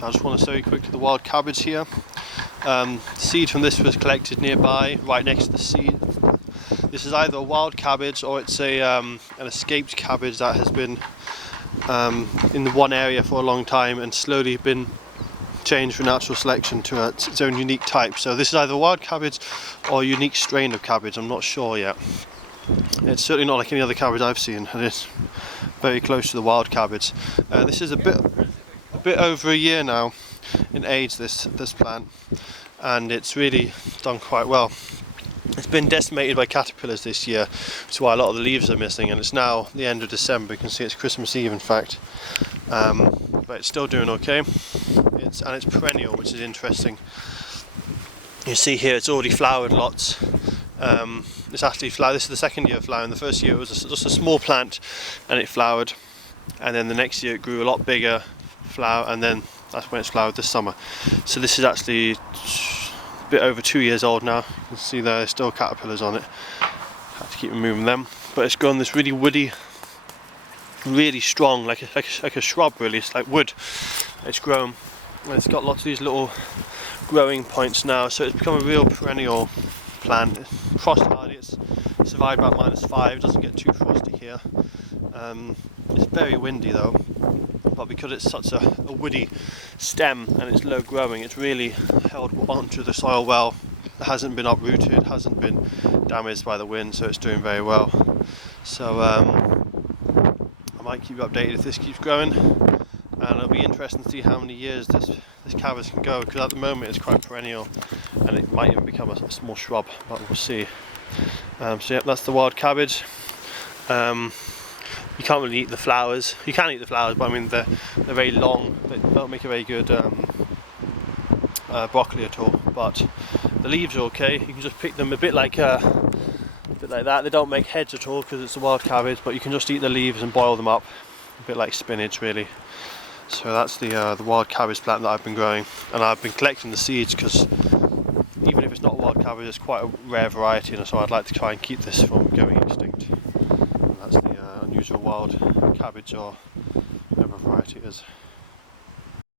So I just want to show you quickly the wild cabbage here. Seed from this was collected nearby, right next to the seed. This is either a wild cabbage or it's an escaped cabbage that has been in the one area for a long time and slowly been changed through natural selection to its own unique type. So this is either a wild cabbage or a unique strain of cabbage, I'm not sure yet. It's certainly not like any other cabbage I've seen, and it's very close to the wild cabbage. This is a bit over a year now in age, this plant, and it's really done quite well. It's been decimated by caterpillars this year, which is why a lot of the leaves are missing, and it's now the end of December. You can see it's Christmas Eve in fact, but it's still doing okay. It's perennial, which is interesting. You see here it's already flowered lots. It's actually flowered. This is the second year of flowering. The first year it was just a small plant and it flowered, and then the next year it grew a lot bigger, and then that's when it's flowered this summer. So this is actually a bit over 2 years old now. You can see there's still caterpillars on it. Have to keep removing them, but it's grown this really woody, really strong, like a shrub really. It's like wood. It's grown and it's got lots of these little growing points now, so it's become a real perennial plant. Frost hardy, it's survived about -5, it doesn't get too frosty here. It's very windy though, but because it's such a woody stem and it's low growing, it's really held onto the soil well. It hasn't been uprooted, hasn't been damaged by the wind, so it's doing very well. So I might keep you updated if this keeps growing, and it'll be interesting to see how many years this cabbage can go, because at the moment it's quite perennial and it might even become a small shrub, but we'll see. So yeah, that's the wild cabbage. You can't really eat the flowers. You can eat the flowers, but I mean they're very long. They don't make a very good broccoli at all. But the leaves are okay. You can just pick them a bit like that. They don't make heads at all because it's a wild cabbage, but you can just eat the leaves and boil them up, a bit like spinach really. So that's the wild cabbage plant that I've been growing, and I've been collecting the seeds because even if it's not wild cabbage, it's quite a rare variety, and so I'd like to try and keep this from going extinct. And that's the unusual wild cabbage, or whatever variety it is.